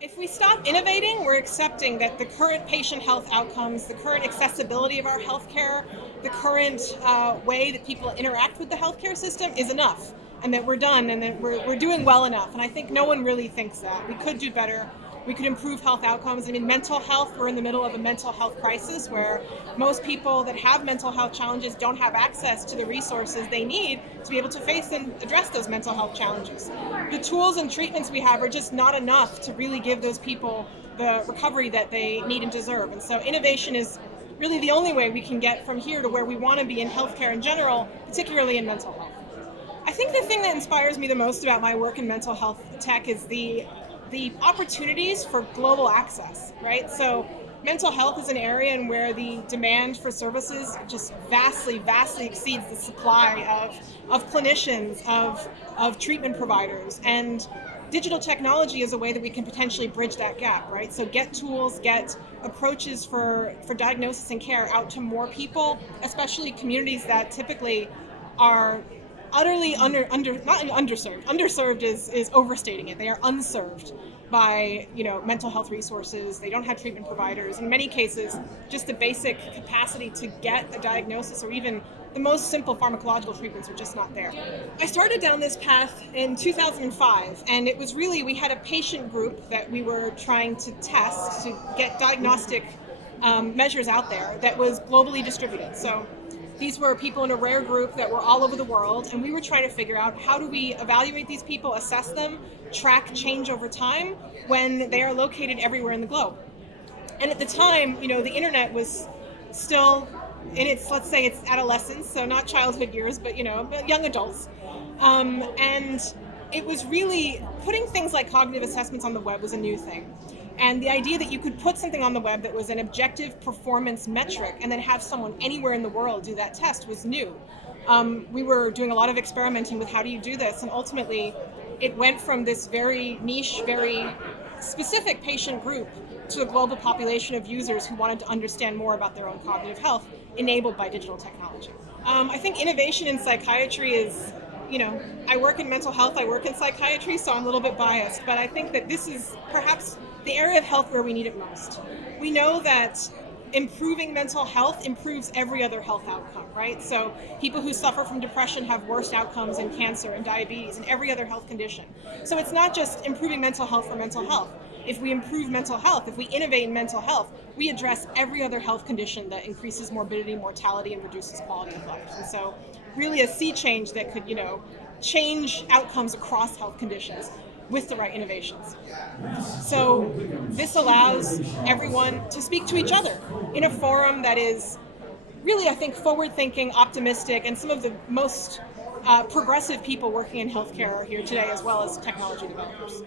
If we stop innovating, we're accepting that the current patient health outcomes, the current accessibility of our healthcare, the current way that people interact with the healthcare system is enough, and that we're done, and that we're doing well enough. And I think no one really thinks that. We could do better. We could improve health outcomes. I mean, mental health, we're in the middle of a mental health crisis where most people that have mental health challenges don't have access to the resources they need to be able to face and address those mental health challenges. The tools and treatments we have are just not enough to really give those people the recovery that they need and deserve. And so innovation is really the only way we can get from here to where we want to be in healthcare in general, particularly in mental health. I think the thing that inspires me the most about my work in mental health tech is the opportunities for global access, right? So mental health is an area in where the demand for services just vastly exceeds the supply of clinicians, of treatment providers. And digital technology is a way that we can potentially bridge that gap, right? So get tools, get approaches for diagnosis and care out to more people, especially communities that typically are utterly not underserved. Underserved is overstating it. They are unserved by mental health resources. They don't have treatment providers. In many cases, just the basic capacity to get a diagnosis or even the most simple pharmacological treatments are just not there. I started down this path in 2005, and it was really, we had a patient group that we were trying to test to get diagnostic measures out there that was globally distributed. So these were people in a rare group that were all over the world, and we were trying to figure out how do we evaluate these people, assess them, track change over time when they are located everywhere in the globe. And at the time, the internet was still in its, let's say it's adolescence, so not childhood years, but young adults. And it was really, putting things like cognitive assessments on the web was a new thing. And the idea that you could put something on the web that was an objective performance metric and then have someone anywhere in the world do that test was new. We were doing a lot of experimenting with how do you do this, and ultimately it went from this very niche, very specific patient group to a global population of users who wanted to understand more about their own cognitive health enabled by digital technology. I think innovation in psychiatry is, I work in mental health, I work in psychiatry, so I'm a little bit biased, but I think that this is perhaps the area of health where we need it most. We know that improving mental health improves every other health outcome, right? So people who suffer from depression have worse outcomes in cancer and diabetes and every other health condition. So it's not just improving mental health for mental health. If we improve mental health, if we innovate in mental health, we address every other health condition that increases morbidity, mortality, and reduces quality of life. And so really a sea change that could, change outcomes across health conditions with the right innovations. So this allows everyone to speak to each other in a forum that is really, I think, forward-thinking, optimistic, and some of the most progressive people working in healthcare are here today, as well as technology developers.